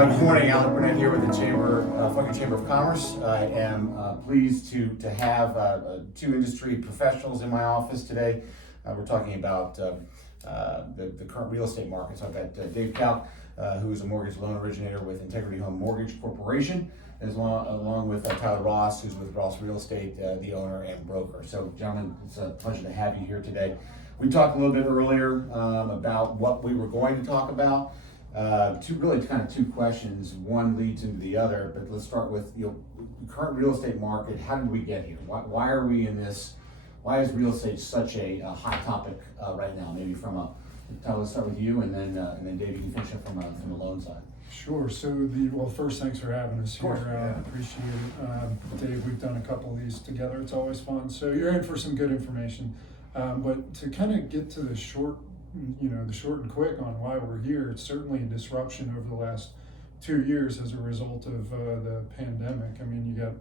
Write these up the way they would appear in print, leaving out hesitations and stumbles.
Good morning, Alan Burnett here with the Funky Chamber of Commerce. I am pleased to have two industry professionals in my office today. We're talking about the current real estate market. So I've got Dave Couk, who is a mortgage loan originator with Integrity Home Mortgage Corporation, along with Tyler Ross, who's with Ross Real Estate, the owner and broker. So gentlemen, it's a pleasure to have you here today. We talked a little bit earlier about what we were going to talk about. Two questions. One leads into the other, but let's start with the current real estate market. How did we get here? Why are we in this? Why is real estate such a hot topic right now? Maybe Tyler, let's start with you, and then Dave, you can finish up from the loan side. Sure. So first, thanks for having us here. Appreciate it. Dave, we've done a couple of these together. It's always fun. So you're in for some good information. But to kind of get to the short and quick on why we're here, it's certainly a disruption over the last 2 years as a result of the pandemic. I mean, you got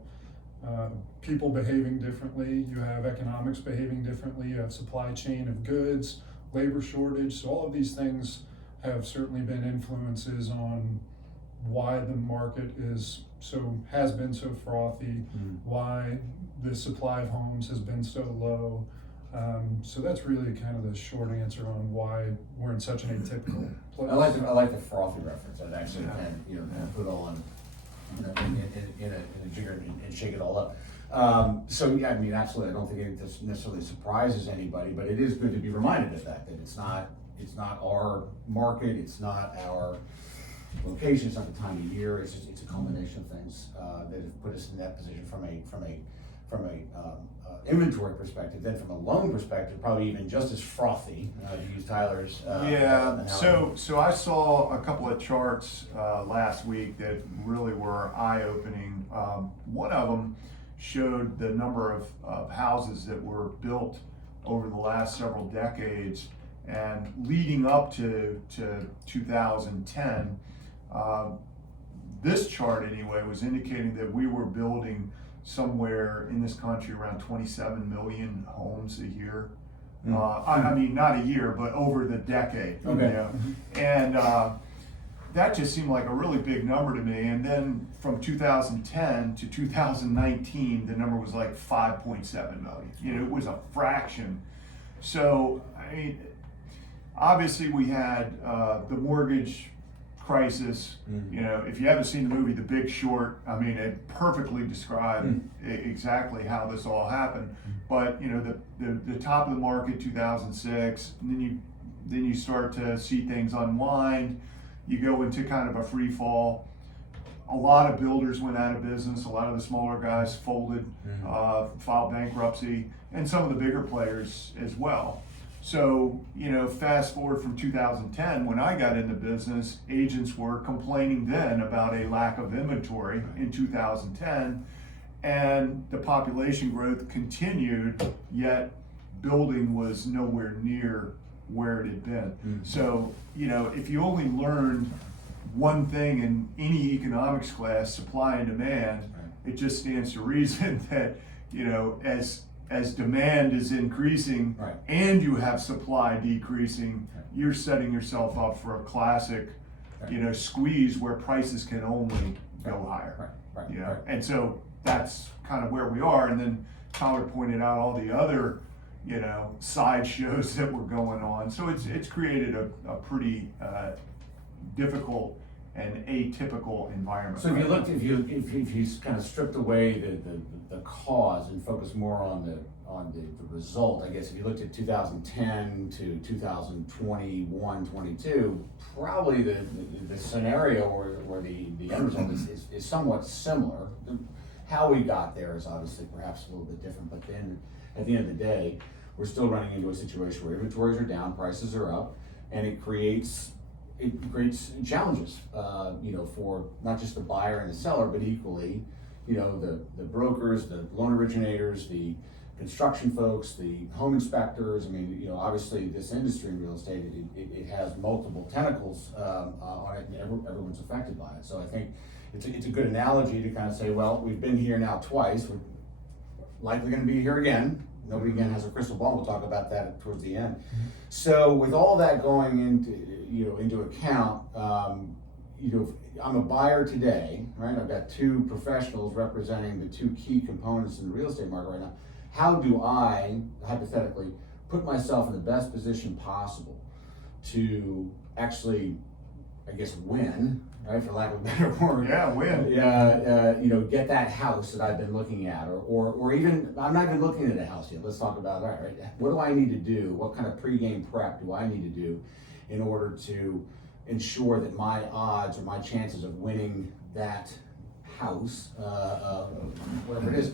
people behaving differently, you have economics behaving differently, you have supply chain of goods, labor shortage. So all of these things have certainly been influences on why the market has been so frothy, why the supply of homes has been so low. So that's really kind of the short answer on why we're in such an atypical place. I like the frothy reference. I'd actually kind of put it all in a jigger and shake it all up. Absolutely. I don't think it necessarily surprises anybody, but it is good to be reminded of that it's not our market, it's not our location, it's not the time of year. It's a combination of things that have put us in that position from a inventory perspective. Then from a loan perspective, probably even just as frothy. To use Tyler's. So I saw a couple of charts last week that really were eye-opening. One of them showed the number of houses that were built over the last several decades, and leading up to 2010. This chart anyway was indicating that we were building somewhere in this country around 27 million homes a year. I mean, not a year, but over the decade. Okay. You know? And that just seemed like a really big number to me. And then from 2010 to 2019, the number was like 5.7 million. You know, it was a fraction. So, I mean, obviously we had the mortgage crisis. You know, if you haven't seen the movie The Big Short, I mean, it perfectly described exactly how this all happened. But you know, the top of the market, 2006, and then you start to see things unwind. You go into kind of a free fall. A lot of builders went out of business. A lot of the smaller guys folded, filed bankruptcy, and some of the bigger players as well. So, you know, fast forward from 2010, when I got into business, agents were complaining then about a lack of inventory in 2010, and the population growth continued, yet building was nowhere near where it had been. So, you know, if you only learned one thing in any economics class, supply and demand, it just stands to reason that, you know, as demand is increasing and you have supply decreasing, you're setting yourself up for a classic, you know, squeeze where prices can only go higher. And so that's kind of where we are. And then Tyler pointed out all the other, you know, sideshows that were going on. So it's created a pretty difficult and atypical environment. So if you kind of stripped away the cause and focus more on the result, I guess if you looked at 2010 to 2021, 22, probably the scenario or the end result is somewhat similar. How we got there is obviously perhaps a little bit different, but then at the end of the day, we're still running into a situation where inventories are down, prices are up, and it creates challenges, you know, for not just the buyer and the seller, but equally, you know, the brokers, the loan originators, the construction folks, the home inspectors. I mean, you know, obviously this industry in real estate, it has multiple tentacles on it, and everyone's affected by it. So I think it's a good analogy to kind of say, well, we've been here now twice, we're likely going to be here again. Nobody again has a crystal ball. We'll talk about that towards the end. So with all that going into account, I'm a buyer today, right? I've got two professionals representing the two key components in the real estate market right now. How do I, hypothetically, put myself in the best position possible to actually, I guess, win, right, for lack of a better word? Yeah, win. Get that house that I've been looking at, or even, I'm not even looking at a house yet. Let's talk about that, right? What do I need to do? What kind of pregame prep do I need to do in order to ensure that my odds or my chances of winning that house, whatever it is,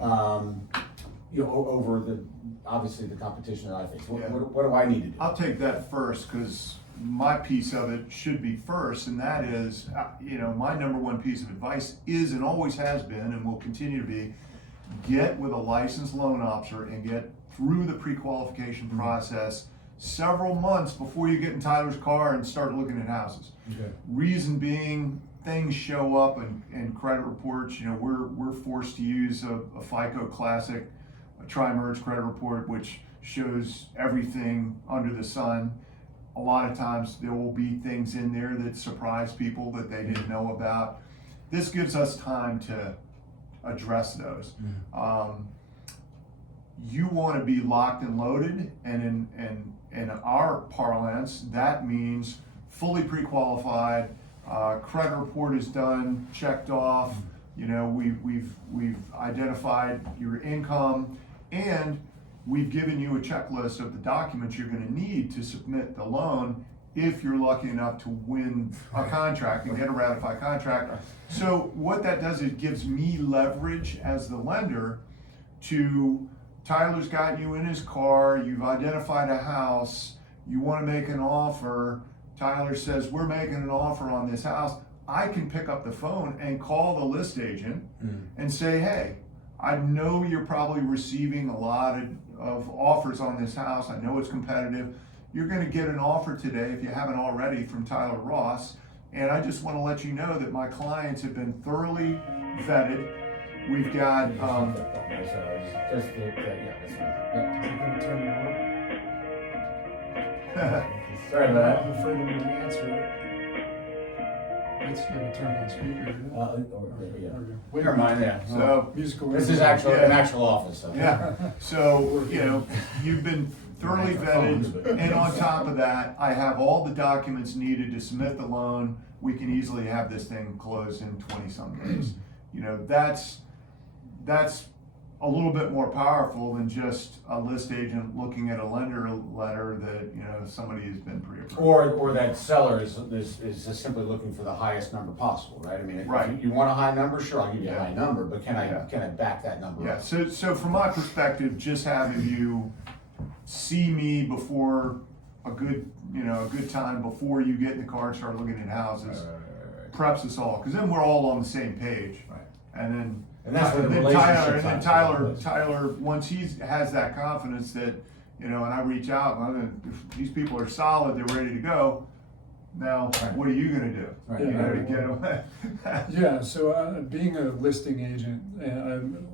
over obviously the competition that I face? What do I need to do? I'll take that first, because my piece of it should be first, and that is, my number one piece of advice is, and always has been, and will continue to be, get with a licensed loan officer and get through the pre-qualification process several months before you get in Tyler's car and start looking at houses. Okay. Reason being, things show up in credit reports. We're forced to use a FICO Classic, a tri-merge credit report, which shows everything under the sun. A lot of times there will be things in there that surprise people that they didn't know about. This gives us time to address those. You want to be locked and loaded, and in our parlance, that means fully pre-qualified. Credit report is done, checked off. We've identified your income, and we've given you a checklist of the documents you're going to need to submit the loan if you're lucky enough to win a contract and get a ratified contract. So what that does is it gives me leverage as the lender to, Tyler's got you in his car, you've identified a house, you want to make an offer, Tyler says, we're making an offer on this house. I can pick up the phone and call the list agent and say, hey, I know you're probably receiving a lot of offers on this house. I know it's competitive. You're going to get an offer today, if you haven't already, from Tyler Ross. And I just want to let you know that my clients have been thoroughly vetted. We've got, Sorry about that. I'm afraid I'm going to answer it. It's going to turn on speaker. Never mind, yeah. so, Musical. This is actually an actual office, so. yeah, so, you've been thoroughly vetted, and on top of that, I have all the documents needed to submit the loan. We can easily have this thing closed in 20-some days. That's a little bit more powerful than just a list agent looking at a lender letter that, somebody has been pre-approved. Or that seller is just simply looking for the highest number possible, right? I mean, Right. if you want a high number, sure, I'll give you a Yeah. high number, but can I Yeah. back that number Yeah, up? so from my perspective, just having you see me before a good time before you get in the car and start looking at houses, preps us all, because then we're all on the same page. Right. And that's where the then relationship Tyler, once he has that confidence that, and I reach out, and if these people are solid, they're ready to go. Now, Right. what are you gonna do? Right. To get away? Yeah, so being a listing agent,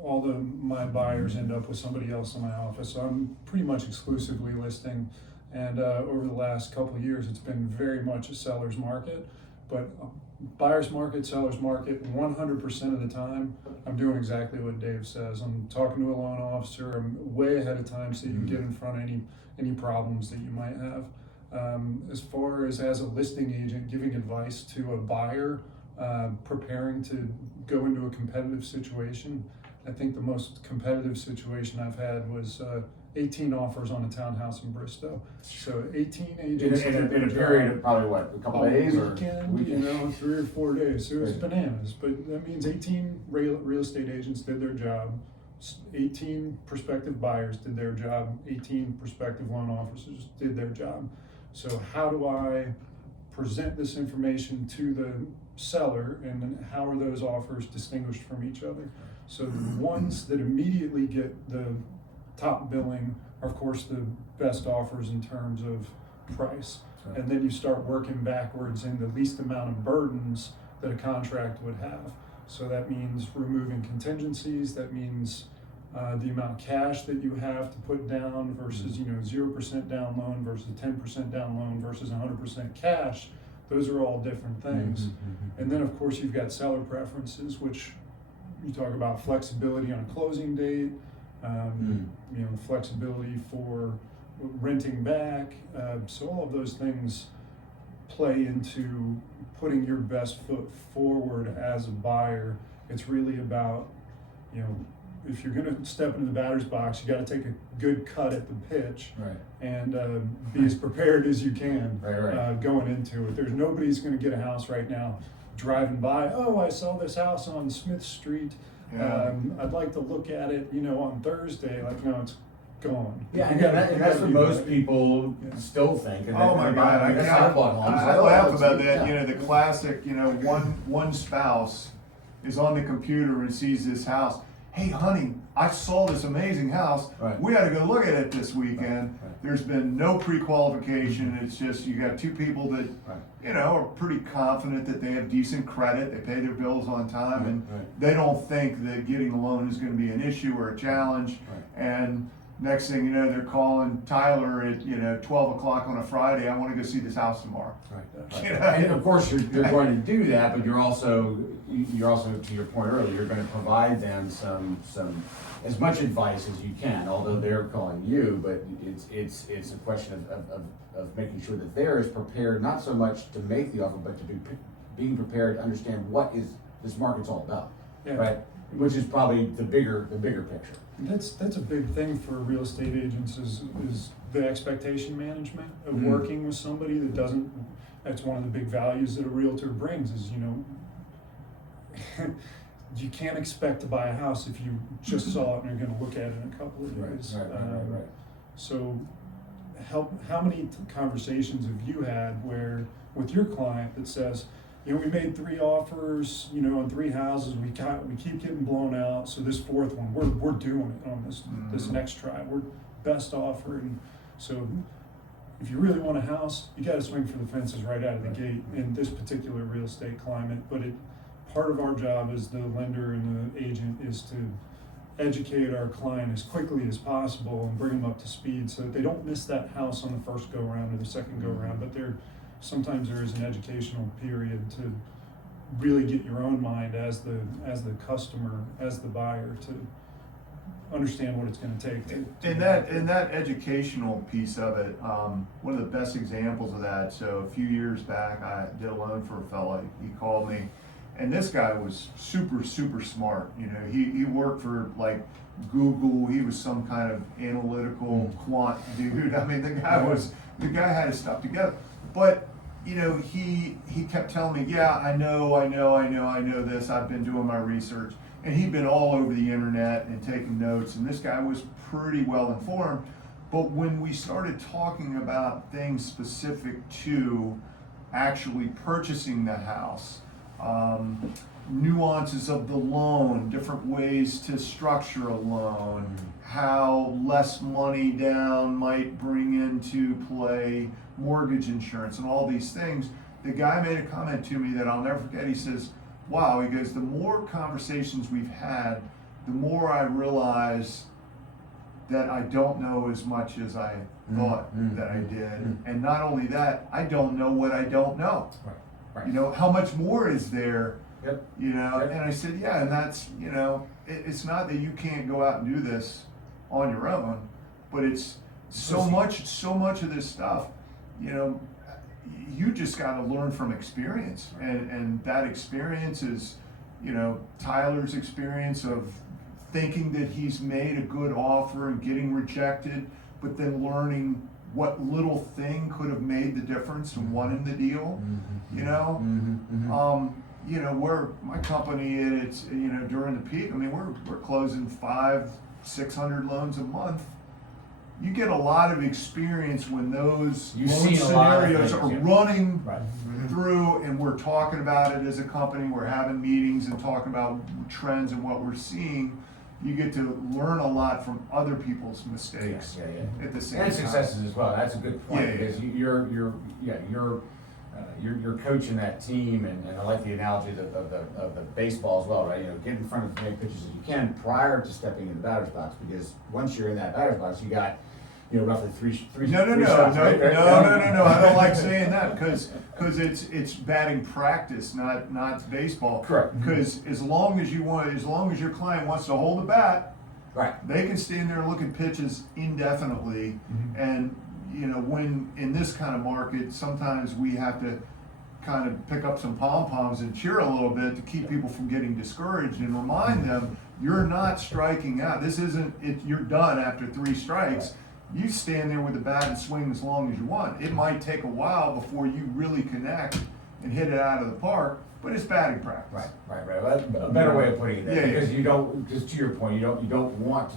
all my buyers end up with somebody else in my office, so I'm pretty much exclusively listing. And over the last couple of years, it's been very much a seller's market. But buyer's market, seller's market, 100% of the time, I'm doing exactly what Dave says. I'm talking to a loan officer. I'm way ahead of time so you can get in front of any problems that you might have. As far as a listing agent, giving advice to a buyer preparing to go into a competitive situation, I think the most competitive situation I've had was 18 offers on a townhouse in Bristow. So 18 agents In a period of probably what, a couple days or weekend, 3 or 4 days. So it was bananas. But that means 18 real estate agents did their job. 18 prospective buyers did their job. 18 prospective loan officers did their job. So how do I present this information to the seller, and then how are those offers distinguished from each other? So the ones that immediately get the top billing are, of course, the best offers in terms of price. Right. And then you start working backwards in the least amount of burdens that a contract would have. So that means removing contingencies, that means the amount of cash that you have to put down versus 0% down loan versus 10% down loan versus 100% cash. Those are all different things. And then of course you've got seller preferences, which you talk about flexibility on a closing date, you know, flexibility for renting back. So all of those things play into putting your best foot forward as a buyer. It's really about, you know, if you're going to step into the batter's box, you got to take a good cut at the pitch, Right. and be as prepared as you can Right. going into it. There's nobody's going to get a house right now driving by. Oh, I saw this house on Smith Street. Yeah. I'd like to look at it, you know, on Thursday. Like, no, it's gone. Yeah, You and, gotta- that, you and that's gotta what be most ready. people Yeah. still think. And Oh my God! that's how I bought homes. I Oh, laugh it's- about that. yeah. You know, the classic. You know, one spouse is on the computer and sees this house. Hey, honey, I saw this amazing house. Right. We got to go look at it this weekend. Right. There's been no pre-qualification. It's just you got two people that Right. you know are pretty confident that they have decent credit. They pay their bills on time, and Right. they don't think that getting a loan is going to be an issue or a challenge. Right. And next thing you know, they're calling Tyler at 12 o'clock on a Friday. I want to go see this house tomorrow. Right. You know? And of course, you're going to do that, but you're also, to your point earlier, you're going to provide them some as much advice as you can, although they're calling you, but it's a question of making sure that they're as prepared, not so much to make the offer, but to be being prepared to understand what is this market's all about, Yeah. right? Which is probably the bigger picture. That's a big thing for real estate agents is the expectation management of Mhm. working with somebody that doesn't. That's one of the big values that a realtor brings is, you know, you can't expect to buy a house if you just saw it and are going to look at it in a couple of days. Right. So, how many conversations have you had where with your client that says, you know, we made 3 offers, you know, on 3 houses, we keep getting blown out, so this 4th one, we're doing it on this next try. We're best offer, and so if you really want a house, you got to swing for the fences right out of the gate in this particular real estate climate. But part of our job as the lender and the agent is to educate our client as quickly as possible and bring them up to speed so that they don't miss that house on the first go around or the second go around. But sometimes there is an educational period to really get your own mind as the customer, as the buyer, to understand what it's going to take. In that educational piece of it, one of the best examples of that. So a few years back, I did a loan for a fella. He called me, and this guy was super smart. You know, he worked for like Google. He was some kind of analytical quant dude. I mean, the guy had his stuff together. But you know, he kept telling me, yeah, I know this. I've been doing my research. And he'd been all over the internet and taking notes, and this guy was pretty well informed. But when we started talking about things specific to actually purchasing the house, nuances of the loan, different ways to structure a loan, how less money down might bring into play mortgage insurance, and all these things, the guy made a comment to me that I'll never forget. He says, wow, he goes, the more conversations we've had, the more I realize that I don't know as much as I thought that I did. And not only that, I don't know what I don't know. Right. You know, how much more is there? Yep. You know, Yep. and I said, yeah, and that's, you know, it's not that you can't go out and do this on your own, but it's so much of this stuff, you know, you just got to learn from experience, and that experience is, you know, Tyler's experience of thinking that he's made a good offer and getting rejected, but then learning what little thing could have made the difference and won in the deal. You know, you know, my company, it's, you know, during the peak, I mean, we're closing 500-600 loans a month. You get a lot of experience when those You've loan seen a lot of scenarios things, are yeah. running Right. through, and we're talking about it as a company. We're having meetings and talking about trends and what we're seeing. You get to learn a lot from other people's mistakes at the same And time. successes as well. That's a good point, Yeah, yeah. because you're coaching that team, and I like the analogy of the baseball as well, right? You know, get in front of as many pitches as you can prior to stepping in the batter's box, because once you're in that batter's box, you got roughly three No, shots, right? I don't like saying that because it's batting practice, not baseball. Correct. Because as long as your client wants to hold the bat, Right. they can stand there and look at pitches indefinitely. And when in this kind of market, sometimes we have to kind of pick up some pom-poms and cheer a little bit to keep people from getting discouraged and remind them you're not striking out. This isn't it. You're done after 3 strikes. You stand there with the bat and swing as long as you want. It might take a while before you really connect and hit it out of the park, but it's batting practice. Right. Well, that's a better way of putting it. Yeah, Because you don't, just to your point, you don't want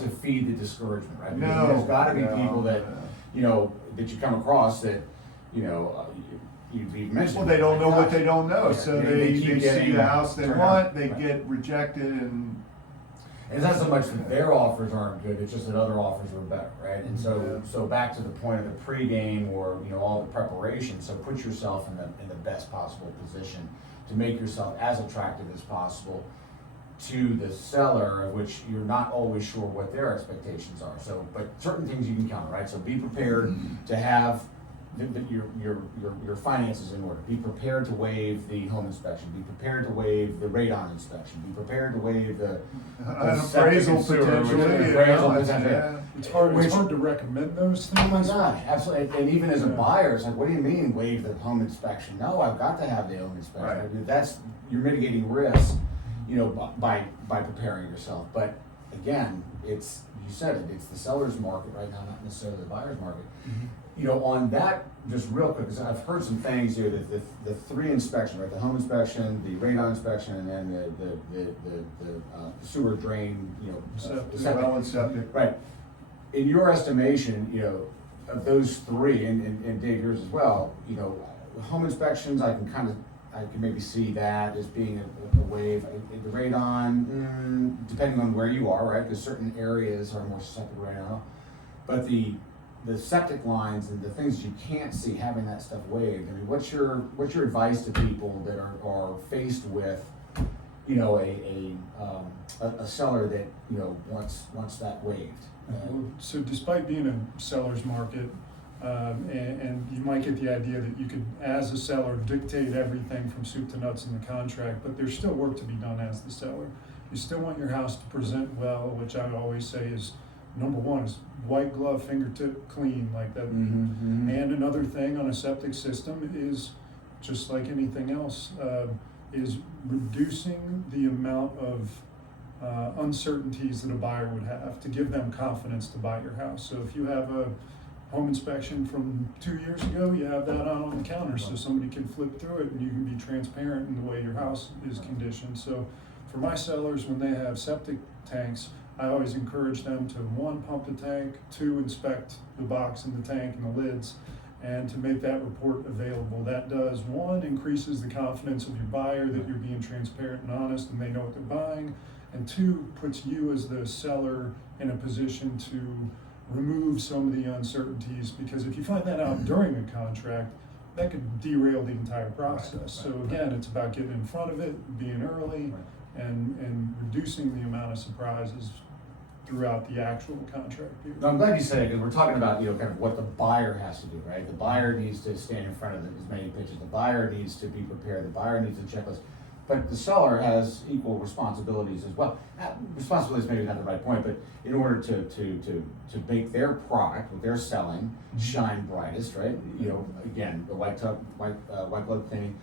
to feed the discouragement, right? Because No, there's got to be no, people that no. that you come across that you've mentioned. Well, they don't know what they don't know, Yeah, so they they keep see getting the house they turned want, down. they Right. get rejected, and And it's not so much that their offers aren't good, it's just that other offers are better, right? And so back to the point of the pregame or, all the preparation, so put yourself in the best possible position to make yourself as attractive as possible to the seller, of which you're not always sure what their expectations are. So, but certain things you can count on, right? So be prepared to have your finances in order. Be prepared to waive the home inspection. Be prepared to waive the radon inspection. Be prepared to waive the an septic appraisal and sewer, potentially. appraisal It's- potentially. yeah. It's hard to recommend those Oh my things. God, absolutely. And even as a Yeah. buyer, it's like, what do you mean waive the home inspection? No, I've got to have the home inspection. Right. I mean, you're mitigating risk, by preparing yourself. But again, you said it, it's the seller's market right now, not necessarily the buyer's market. On that, just real quick, because I've heard some things here that the 3 inspections, right? The home inspection, the radon inspection, and then the sewer drain, Septic. Well, and septic. Right. In your estimation, of those 3, and Dave, yours as well, home inspections, I can maybe see that as being a wave. The radon, depending on where you are, right? Because certain areas are more susceptible right now. But the septic lines and the things you can't see, having that stuff waived. I mean, what's your advice to people that are faced with, a seller that wants that waived? So despite being a seller's market, and you might get the idea that you could, as a seller, dictate everything from soup to nuts in the contract, but there's still work to be done as the seller. You still want your house to present well, which I always say is number 1 is white glove, fingertip clean, like that. Mm-hmm. And another thing on a septic system is, just like anything else, is reducing the amount of uncertainties that a buyer would have to give them confidence to buy your house. So if you have a home inspection from 2 years ago, you have that on the counter so somebody can flip through it and you can be transparent in the way your house is conditioned. So for my sellers, when they have septic tanks, I always encourage them to 1, pump the tank, 2, inspect the box and the tank and the lids, and to make that report available. That does, 1, increases the confidence of your buyer that you're being transparent and honest and they know what they're buying, and 2, puts you as the seller in a position to remove some of the uncertainties, because if you find that out during a contract, that could derail the entire process. So again, it's about getting in front of it, being early, and reducing the amount of surprises throughout the actual contract period. No, I'm glad you said it, because we're talking about, kind of what the buyer has to do, right? The buyer needs to stand in front of as many pitches. The buyer needs to be prepared. The buyer needs a checklist. But the seller has equal responsibilities as well. Responsibilities maybe not the right point, but in order to make their product, what they're selling, shine brightest, right? Again, the white glove cleaning.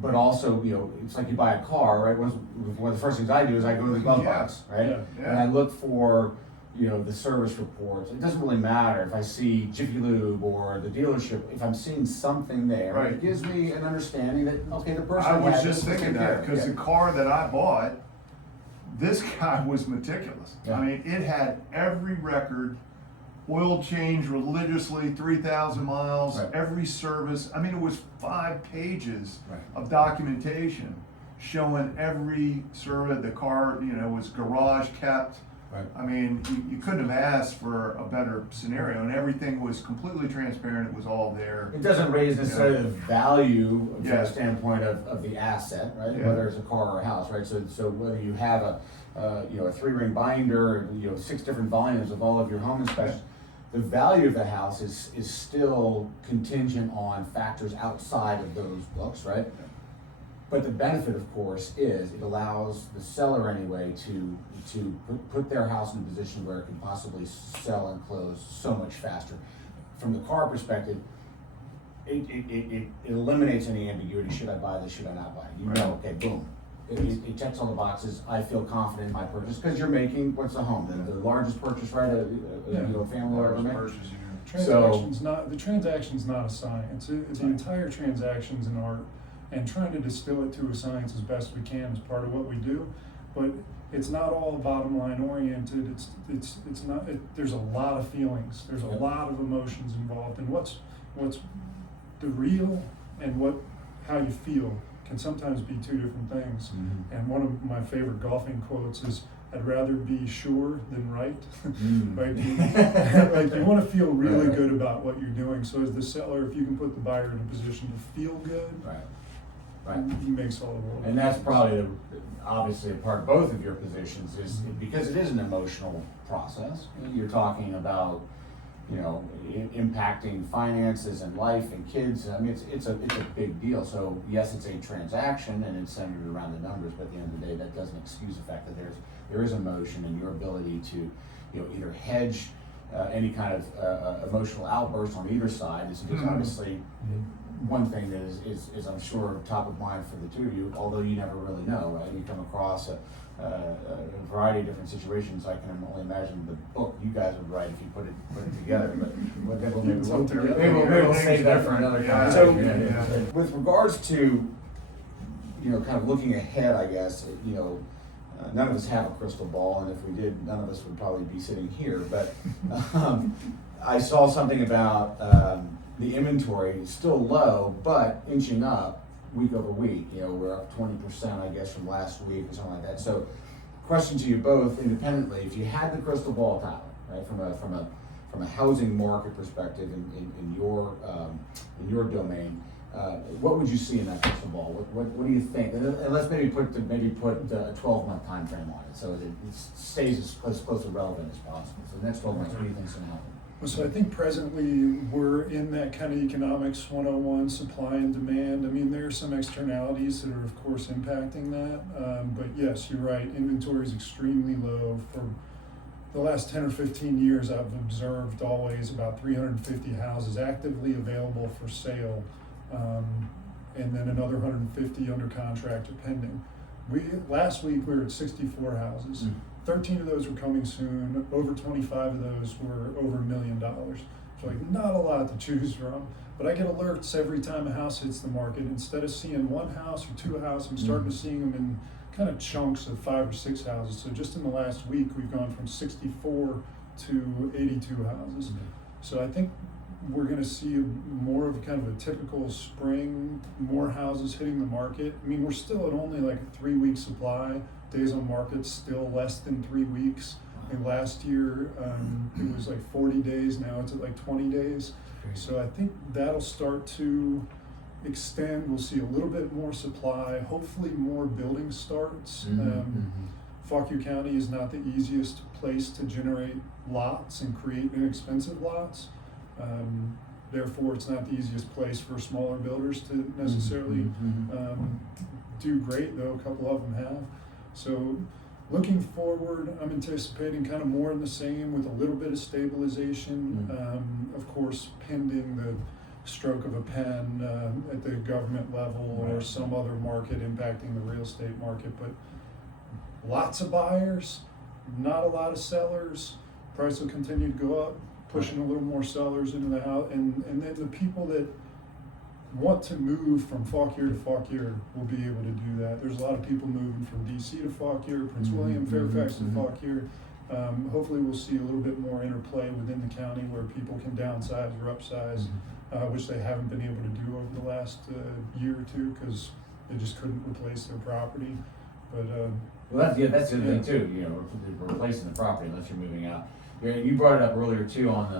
But also, it's like you buy a car, right? One of the first things I do is I go to the glove box, right? Yeah. And I look for, the service reports. It doesn't really matter if I see Jiffy Lube or the dealership, if I'm seeing something there. Right. It gives me an understanding that, okay, the person. I was had just this thinking taken care that of. because Yeah. the car that I bought, this guy was meticulous. Yeah. I mean, it had every record, oil change religiously, 3,000 miles, Right. every service. I mean, it was 5 pages Right. of documentation showing every service. The car, was garage kept. Right. I mean, you couldn't have asked for a better scenario, and everything was completely transparent. It was all there. It doesn't raise necessarily the value from Yeah. the standpoint of the asset, right? Yeah. Whether it's a car or a house, right? So whether you have a 3-ring binder, 6 different volumes of all of your home inspections. The value of the house is still contingent on factors outside of those books, right? But the benefit, of course, is it allows the seller anyway to put their house in a position where it can possibly sell and close so much faster. From the car perspective, it eliminates any ambiguity. Should I buy this? Should I not buy it? You know, okay, boom. It checks all the boxes. I feel confident in my purchase because you're making, what's the home? The largest purchase, right? A family will ever make. The transaction's not a science. The entire transaction's an art, and trying to distill it to a science as best we can is part of what we do. But it's not all bottom line oriented. It's not. There's a lot of feelings. There's a lot of emotions involved, and what's the real and how you feel can sometimes be 2 different things. Mm-hmm. And one of my favorite golfing quotes is, "I'd rather be sure than right." Like you want to feel really good about what you're doing. So as the seller, if you can put the buyer in a position to feel good, it makes all the world. And that's probably obviously a part of both of your positions is because it is an emotional process. You're talking about impacting finances and life and kids. I mean, it's a big deal. So yes, it's a transaction and it's centered around the numbers, but at the end of the day, that doesn't excuse the fact that there is emotion, and your ability to either hedge any kind of emotional outburst on either side is obviously one thing that is I'm sure top of mind for the 2 of you, although you never really know, right? You come across a variety of different situations. I can only imagine the book you guys would write if you put it together, but maybe we'll save that for another conversation. With regards to kind of looking ahead, I guess, none of us have a crystal ball, and if we did, none of us would probably be sitting here, but I saw something about the inventory is still low, but inching up week over week. We're up 20%, I guess, from last week or something like that. So, question to you both independently: if you had the crystal ball, Tyler, right, from a housing market perspective in your domain, what would you see in that crystal ball? What do you think? And let's maybe put a 12-month time frame on it, so that it stays as close to relevant as possible. So the next 12 months, what do you think is going to happen? So I think presently we're in that kind of economics 101, supply and demand. I mean, there are some externalities that are of course impacting that, but yes, you're right, inventory is extremely low. For the last 10 or 15 years, I've observed always about 350 houses actively available for sale, and then another 150 under contract or pending. Last week we were at 64 houses. 13 of those were coming soon. Over 25 of those were over $1 million. So like not a lot to choose from, but I get alerts every time a house hits the market. Instead of seeing one house or 2 houses, I'm starting to seeing them in kind of chunks of 5 or 6 houses. So just in the last week, we've gone from 64 to 82 houses. So I think we're going to see more of kind of a typical spring, more houses hitting the market. I mean, we're still at only like a 3-week supply. Days on market still less than 3 weeks. And last year it was like 40 days. Now it's at like 20 days. So I think that'll start to extend. We'll see a little bit more supply. Hopefully more building starts. Fauquier County is not the easiest place to generate lots and create inexpensive lots. Therefore, it's not the easiest place for smaller builders to necessarily do great, though a couple of them have. So looking forward, I'm anticipating kind of more in the same with a little bit of stabilization, of course, pending the stroke of a pen at the government level or some other market impacting the real estate market. But lots of buyers, not a lot of sellers. Price will continue to go up, pushing a little more sellers into the house, and then the people that want to move from Fauquier to Fauquier will be able to do that. There's a lot of people moving from DC to Fauquier, Prince William, Fairfax to Fauquier. Hopefully we'll see a little bit more interplay within the county where people can downsize or upsize, which they haven't been able to do over the last year or 2 because they just couldn't replace their property. But well, that's the other thing too. Replacing the property unless you're moving out. You brought it up earlier too on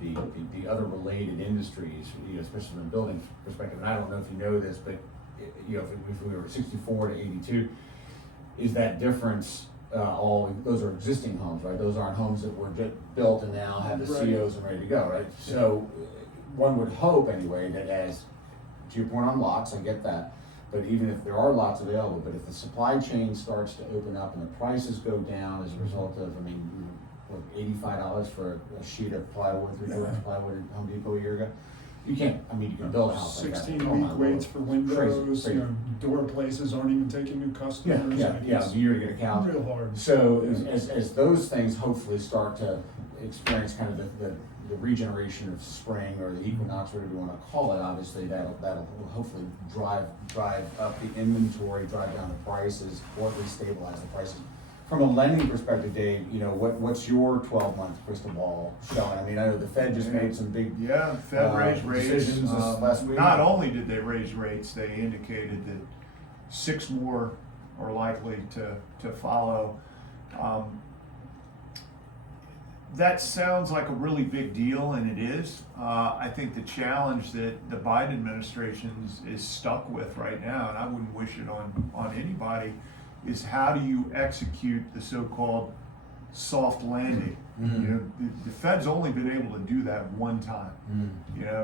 the other related industries, especially from a building perspective. And I don't know if you know this, but if we were 64 to 82, is that difference, those are existing homes, right? Those aren't homes that were just built and now have the Right. COs and ready to go, right? So one would hope anyway that as, to your point on lots, I get that, but even if there are lots available, but if the supply chain starts to open up and the prices go down as a result of, what, $85 for a sheet of plywood, 3/4 inch plywood at Home Depot a year ago? You can't, you can build a house like that. 16-week Oh, my waits Lord. for windows, Crazy. door places aren't even taking new customers. Yeah, Like, a it's year to get a couch. real hard. So as those things hopefully start to experience kind of the regeneration of spring or the equinox, whatever you want to call it, obviously that'll hopefully drive up the inventory, drive down the prices, or at least stabilize the prices. From a lending perspective, Dave, what's your 12-month crystal ball showing? I know the Fed just made some big Yeah, Fed raised rates. decisions this last week. Not only did they raise rates, they indicated that 6 more are likely to follow. That sounds like a really big deal, and it is. I think the challenge that the Biden administration is stuck with right now, and I wouldn't wish it on anybody, is how do you execute the so-called soft landing? Mm-hmm. The Fed's only been able to do that one time.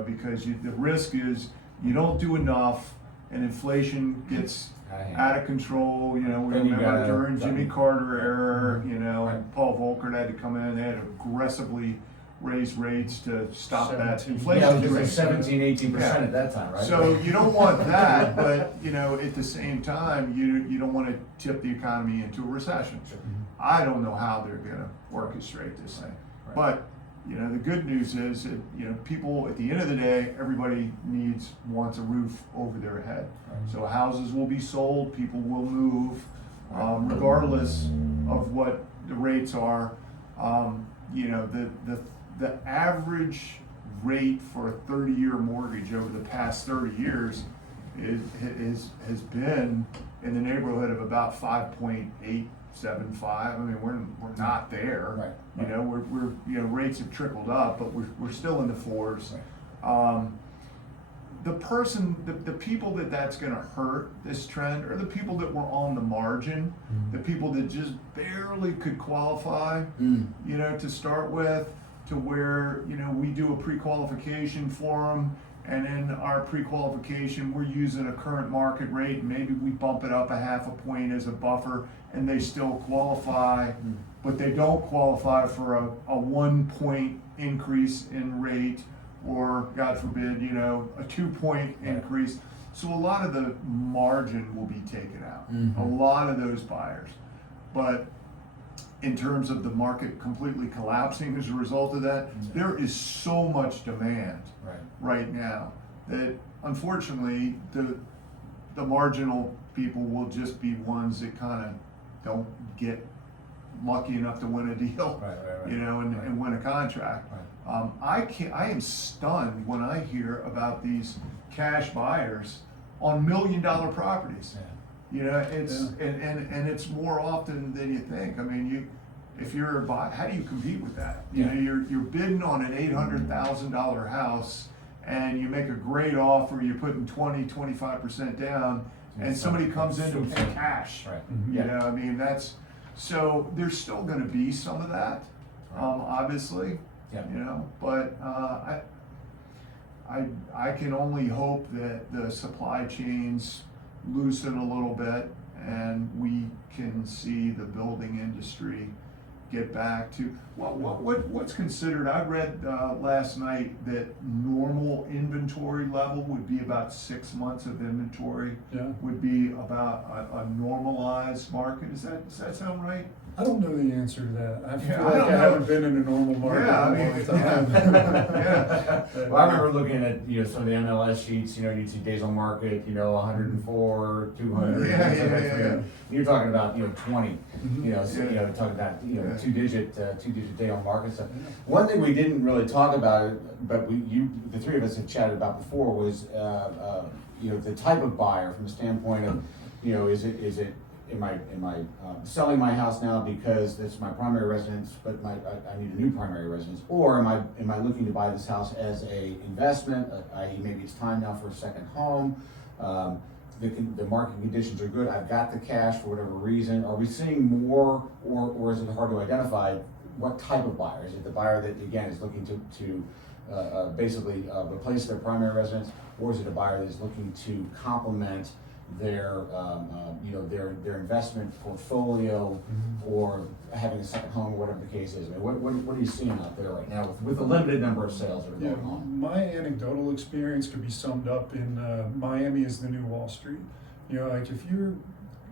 Because the risk is you don't do enough, and inflation gets out of control. We remember during Jimmy Carter era, and Paul Volcker had to come in. They had to aggressively raise rates to stop that 17. inflation. Yeah, it was rate. 17-18% at that time, right? So you don't want that, but at the same time, you don't want to tip the economy into a recession. Sure. I don't know how they're going to orchestrate this thing, Right. but the good news is that people, at the end of the day, everybody wants a roof over their head. Right. So houses will be sold, people will move, regardless of what the rates are. The average rate for a 30-year mortgage over the past 30 years has been in the neighborhood of about 5.875. We're not there. Right. We're rates have trickled up, but we're still in the fours. Right. The people that's going to hurt this trend are the people that were on the margin, the people that just barely could qualify, to start with, to where, we do a pre-qualification for them, and in our pre-qualification, we're using a current market rate, and maybe we bump it up a half a point as a buffer, and they still qualify, but they don't qualify for a 1 point increase in rate, or God forbid, a 2 point increase. So a lot of the margin will be taken out, a lot of those buyers. But in terms of the market completely collapsing as a result of that, there is so much demand right now that unfortunately the marginal people will just be ones that kind of don't get lucky enough to win a deal, and win a contract. I am stunned when I hear about these cash buyers on $1 million properties. And it's more often than you think. If you're a buyer, how do you compete with that? You're bidding on an $800,000 house, and you make a great offer. You're putting 20-25% down, and somebody comes in to pay cash. Right. That's so. There's still going to be some of that, obviously. But I can only hope that the supply chains loosen a little bit, and we can see the building industry get back to what's considered. I read last night that normal inventory level would be about 6 months of inventory. Would be about a normalized market. Does that sound right? I don't know the answer to that. I feel I like don't I know. haven't been in a normal market in a long time. Yeah. Well, I remember looking at some of the MLS sheets. You'd see days on market, 104, 200. Yeah. You're talking about 20. Yeah. Talking about two-digit day on market stuff. One thing we didn't really talk about, but the three of us have chatted about before, was the type of buyer from the standpoint of is it am I selling my house now because that's my primary residence, but I need a new primary residence, or am I looking to buy this house as a investment, i.e. maybe it's time now for a second home, the market conditions are good, I've got the cash for whatever reason, are we seeing more, or is it hard to identify what type of buyer? Is it the buyer that, again, is looking to basically replace their primary residence, or is it a buyer that's looking to complement their their investment portfolio, or having a second home, whatever the case is? I mean, what are you seeing out there right now with the limited number of sales that are Yeah, going on? my anecdotal experience could be summed up in Miami is the new Wall Street. You know, like if you're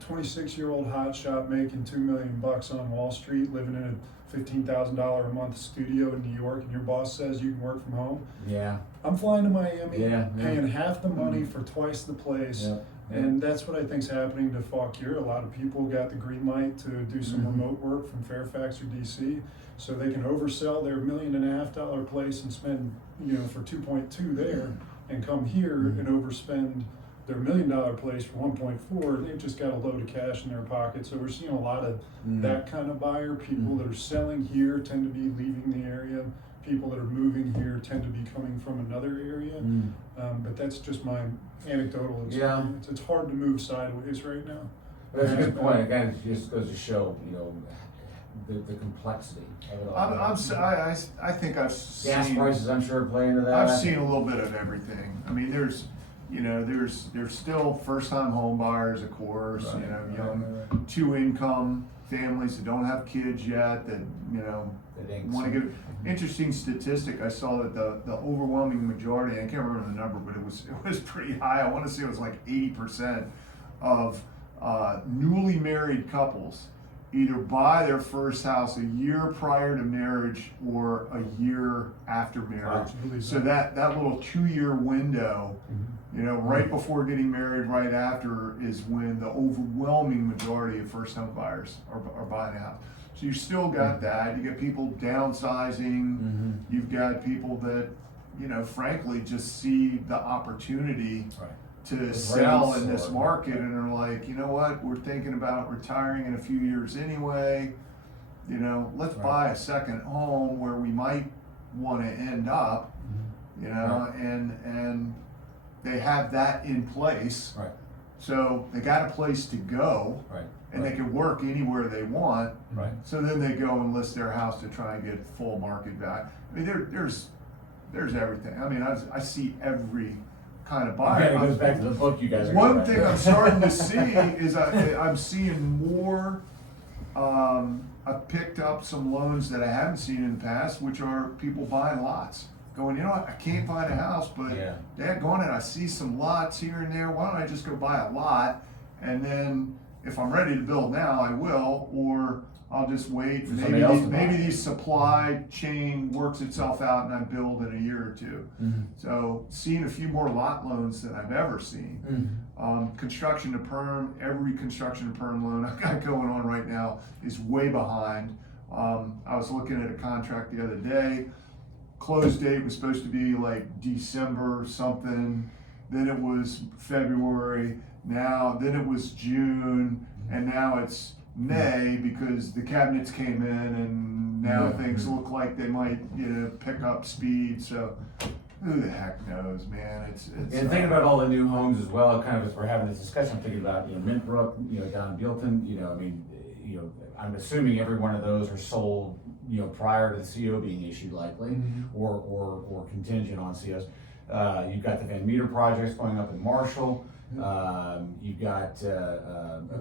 26-year-old hotshot making $2 million on Wall Street, living in a $15,000 a month studio in New York, and your boss says you can work from home. Yeah. I'm flying to Miami, Yeah. paying half the money for twice the place. Yeah. And that's what I think's happening to Fauquier. A lot of people got the green light to do some remote work from Fairfax or DC, so they can oversell their $1.5 million place and spend, for 2.2 there, and come here and overspend their $1 million place for 1.4. They've just got a load of cash in their pocket. So we're seeing a lot of that kind of buyer. People that are selling here tend to be leaving the area. People that are moving here tend to be coming from another area. But that's just my anecdotal experience. Yeah. It's hard to move sideways right now. But that's a good point. Again, it just goes to show, the complexity of it all. I think I've Gas seen prices, I'm sure, play into that. I've seen a little bit of everything. I mean, there's still first-time home buyers, of course. Right, Young, two-income families that don't have kids yet that want to give. Interesting statistic. I saw that the overwhelming majority, I can't remember the number, but it was pretty high. I want to say it was like 80% of newly married couples either buy their first house a year prior to marriage or a year after marriage. Wow. So that little 2-year window, right before getting married, right after, is when the overwhelming majority of first home buyers are buying a house. So you still got that. You get people downsizing. You've got people that, frankly, just see the opportunity to sell in this market and are like, you know what, we're thinking about retiring in a few years anyway. Let's buy a second home where we might want to end up, and they have that in place. Right. So they got a place to go. Right. And they can work anywhere they want. Right. So then they go and list their house to try and get full market value. I mean, there's everything. I mean, I see every kind of buyer. Yeah, it goes back to the book you guys are One going thing back. I'm starting to see is I'm seeing more. I've picked up some loans that I haven't seen in the past, which are people buying lots. Going, I can't find a house, but daggone it, I see some lots here and there. Why don't I just go buy a lot, and then if I'm ready to build now, I will, or I'll just wait. Maybe the supply chain works itself out and I build in a year or two. So seeing a few more lot loans than I've ever seen. Construction to perm, every construction to perm loan I've got going on right now is way behind. I was looking at a contract the other day. Close date was supposed to be like December something, then it was February, then it was June, and now it's May because the cabinets came in and now things look like they might pick up speed. So who the heck knows, man? It's and thinking about all the new homes as well, kind of as we're having this discussion, I'm thinking about Mintbrook, down in Bealton, I'm assuming every one of those are sold prior to the CO being issued, likely, or contingent on COs. You've got the Van Meter projects going up in Marshall. You've got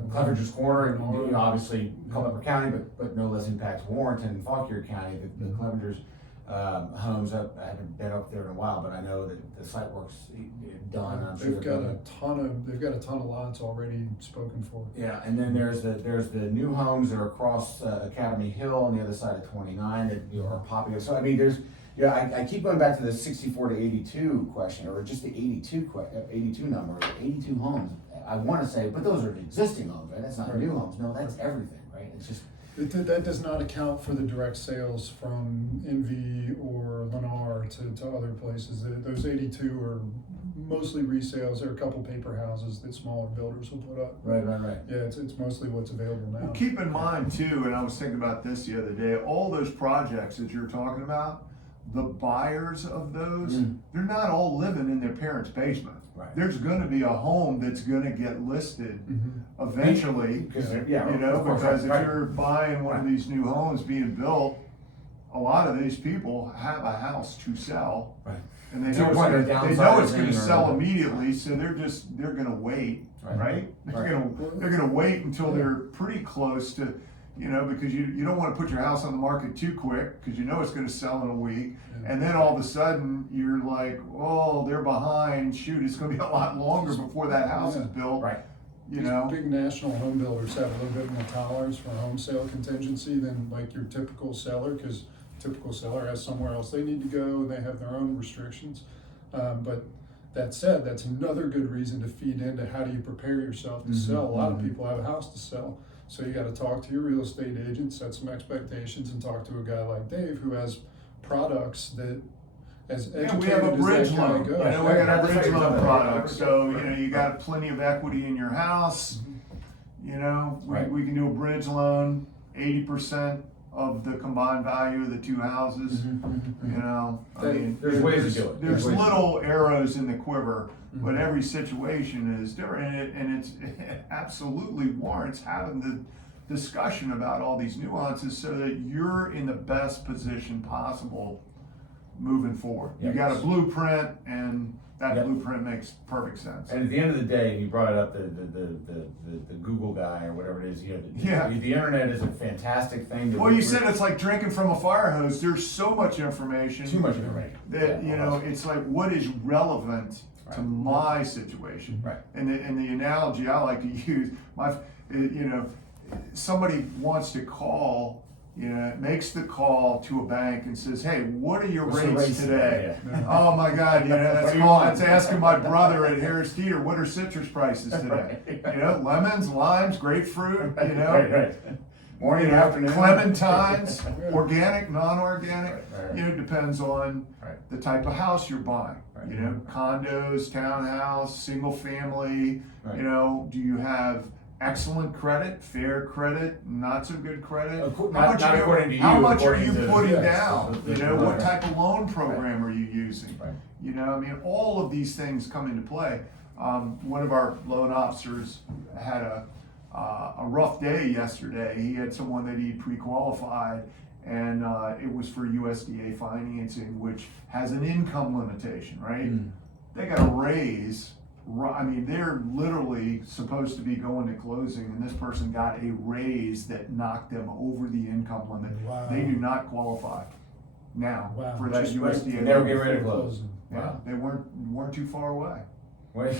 Cleveridge's Corner, obviously Culpeper County, but no less impacts Warrenton and Fauquier County. The Cleveridge's homes, I haven't been up there in a while, but I know that the site work's done. I'm sure They've got a ton of lots already spoken for. Yeah, and then there's the new homes that are across Academy Hill on the other side of 29 that are popping up. So I mean, I keep going back to the 64 to 82 question, or just the 82 number, 82 homes. I want to say, but those are existing homes, right? That's not new homes. No, that's everything, right? It's just. That does not account for the direct sales from Envy or Lennar to other places. Those 82 are mostly resales. There are a couple paper houses that smaller builders will put up. Right. Yeah, it's mostly what's available now. Well, keep in mind too, and I was thinking about this the other day, all those projects that you're talking about, the buyers of those, they're not all living in their parents' basement. Right. There's going to be a home that's going to get listed eventually, Because, yeah, you know, of course, because if right. you're buying one of these new homes being built, a lot of these people have a house to sell. Right. And they To your know, point, it's they're gonna, they know it's downsizing going to or- sell immediately, so they're going to wait, Right. right? Right. They're going to wait until they're pretty close to, you know, because you don't want to put your house on the market too quick because you know it's going to sell in a week, and then all of a sudden you're like, oh, they're behind. Shoot, it's going to be a lot longer before that house is built. Right. You These know, big national home builders have a little bit more tolerance for home sale contingency than like your typical seller, because typical seller has somewhere else they need to go and they have their own restrictions. But that said, that's another good reason to feed into how do you prepare yourself to sell. A lot of people have a house to sell. So you gotta talk to your real estate agent, set some expectations, and talk to a guy like Dave who has products that, as yeah, educated we have a bridge as that guy loan. goes. You know, we got That's a bridge right. loan product. So you know, you got plenty of equity in your house. You know, Right. we can do a bridge loan, 80% of the combined value of the two houses. You know, I mean, There's ways to do it. There's ways to do it. little arrows in the quiver, but every situation is different, and it absolutely warrants having the discussion about all these nuances so that you're in the best position possible moving forward. You Yep. got a blueprint, and that Yep. blueprint makes perfect sense. And at the end of the day, and you brought it up, the Google guy or whatever it is, you know, Yeah. the internet is a fantastic thing. Well, you said it's like drinking from a fire hose. There's so much information. too much information. That, Yeah, you know, it's like, what is relevant to Right. my situation? Right. And the analogy I like to use, you know, somebody wants to call, you know, makes the call to a bank and says, hey, what are your What's the rates rates today? today? Oh my God, you know, What that's do you calling, want? that's asking my brother at Harris Teeter, what are citrus prices today? Right. You know, lemons, limes, grapefruit, you know. Right. Morning, You know, afternoon. clementines, organic, non-organic, Right. you know, depends on Right. the type of house you're buying. Right. You know, condos, townhouse, single family, Right. you know, do you have excellent credit, fair credit, not so good credit? Not according to you, How much are according you to- putting yes, down? the- You know, right. what type of loan program are you using? Right. You know, I mean, all of these things come into play. One of our loan officers had a rough day yesterday. He had someone that he pre-qualified, and it was for USDA financing, which has an income limitation, right? They got a raise. I mean, they're literally supposed to be going to closing, and this person got a raise that knocked them over the income limit. Wow. They do not qualify now Wow, for that just right USDA. Never loan. get ready to close. Closing. Yeah, Wow. they weren't too far away. Well,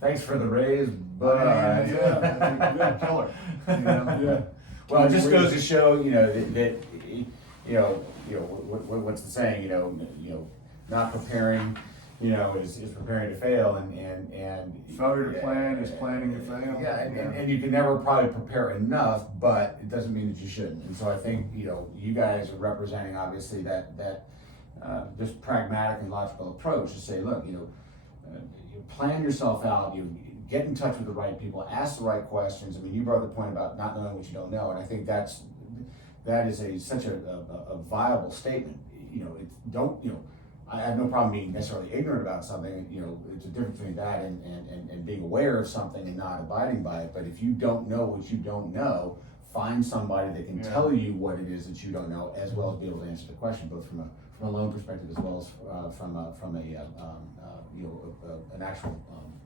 thanks for the raise, but yeah, killer. You know? Yeah. Well, it just goes to show, you know, that what's the saying, you know, not preparing, you know, is preparing to fail, and Failure to plan is planning to fail. Yeah, and you can never probably prepare enough, but it doesn't mean that you shouldn't. And so I think, you know, you guys are representing obviously that just pragmatic and logical approach to say, look, you plan yourself out, you get in touch with the right people, ask the right questions. I mean, you brought the point about not knowing what you don't know, and I think that is such a viable statement. You know, I have no problem being necessarily ignorant about something. You know, it's a difference between that and being aware of something and not abiding by it. But if you don't know what you don't know, find somebody that can tell you what it is that you don't know, as well as be able to answer the question, both from a loan perspective as well as from an actual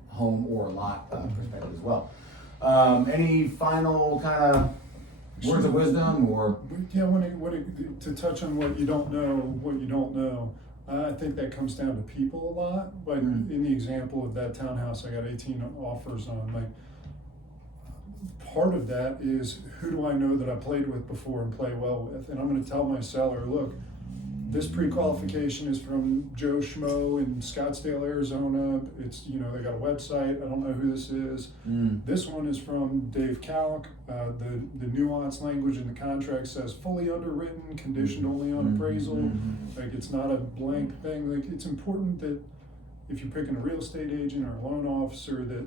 home or lot perspective as well. Any final kind of words of wisdom or? Yeah, to touch on what you don't know, I think that comes down to people a lot. But in the example of that townhouse, I got 18 offers on. Like, part of that is, who do I know that I played with before and play well with? And I'm going to tell my seller, look, this pre-qualification is from Joe Schmo in Scottsdale, Arizona. It's, you know, they got a website. I don't know who this is. This one is from Dave Couk. The nuance language in the contract says fully underwritten, conditioned only on appraisal. Like, it's not a blank thing. Like, it's important that if you're picking a real estate agent or a loan officer, that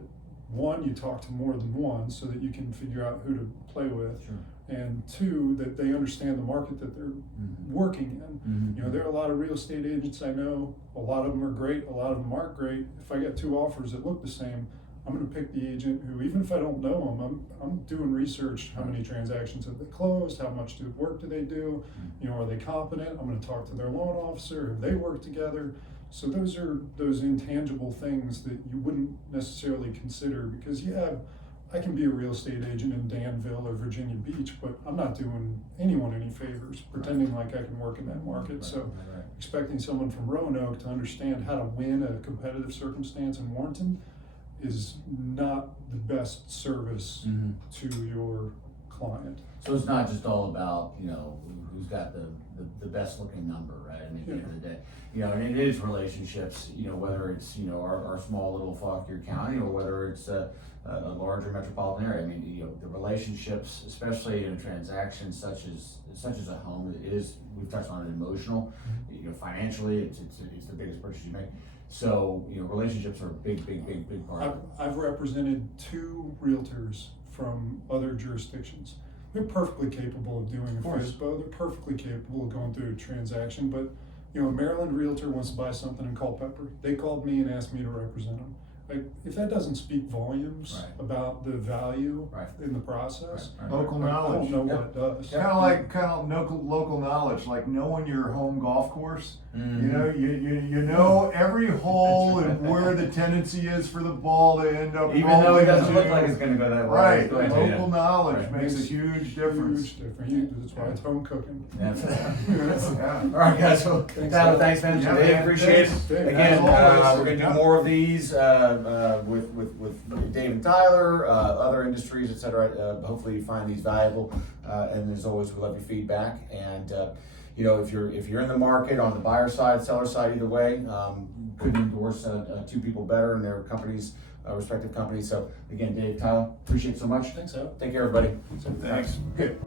one, you talk to more than one so that you can figure out who to play with. Sure. and two, that they understand the market that they're working in. You know, there are a lot of real estate agents I know, a lot of them are great, a lot of them aren't great. If I get two offers that look the same, I'm gonna pick the agent who, even if I don't know them, I'm doing research. How many transactions have they closed? How much work do they do? You know, are they competent? I'm gonna talk to their loan officer. Have they worked together? So those are those intangible things that you wouldn't necessarily consider, because I can be a real estate agent in Danville or Virginia Beach, but I'm not doing anyone any favors pretending like I can work in that market. So expecting someone from Roanoke to understand how to win a competitive circumstance in Warrenton is not the best service to your client. So it's not just all about, you know, who's got the best looking number, right? I mean, at the end of the day, you know, and it is relationships, you know, whether it's, you know, our small little Fauquier County or whether it's a larger metropolitan area. I mean, you know, the relationships, especially in a transaction such as a home, we've touched on it, emotional, you know, financially, it's the biggest purchase you make. So, you know, relationships are a big part of it. I've represented two realtors from other jurisdictions. They're perfectly capable of doing a FSBO. They're perfectly capable of going through a transaction. But, you know, a Maryland realtor wants to buy something in Culpeper. They called me and asked me to represent them. Like, if that doesn't speak volumes about the value in the process, Local I knowledge. don't know what it does. Kind of local knowledge, like knowing your home golf course. You know, you know every hole and where the tendency is for the ball to end up. Even though it doesn't look like it's going to go that way. Right, it's going to, local knowledge makes a huge difference. Huge difference. That's why it's home cooking. All right, guys. So, Tyler, thanks, man. Yeah, Dave, man, appreciate thanks. it. Dave, Again, as always. we're going to do more of these with Dave and Tyler, other industries, etc. Hopefully, you find these valuable. And as always, we love your feedback. And you know, if you're in the market on the buyer side, seller side, either way, couldn't endorse two people better in their companies, respective companies. So again, Dave, Tyler, appreciate it so much. Thanks, Al. Take care, everybody. Thanks. Good.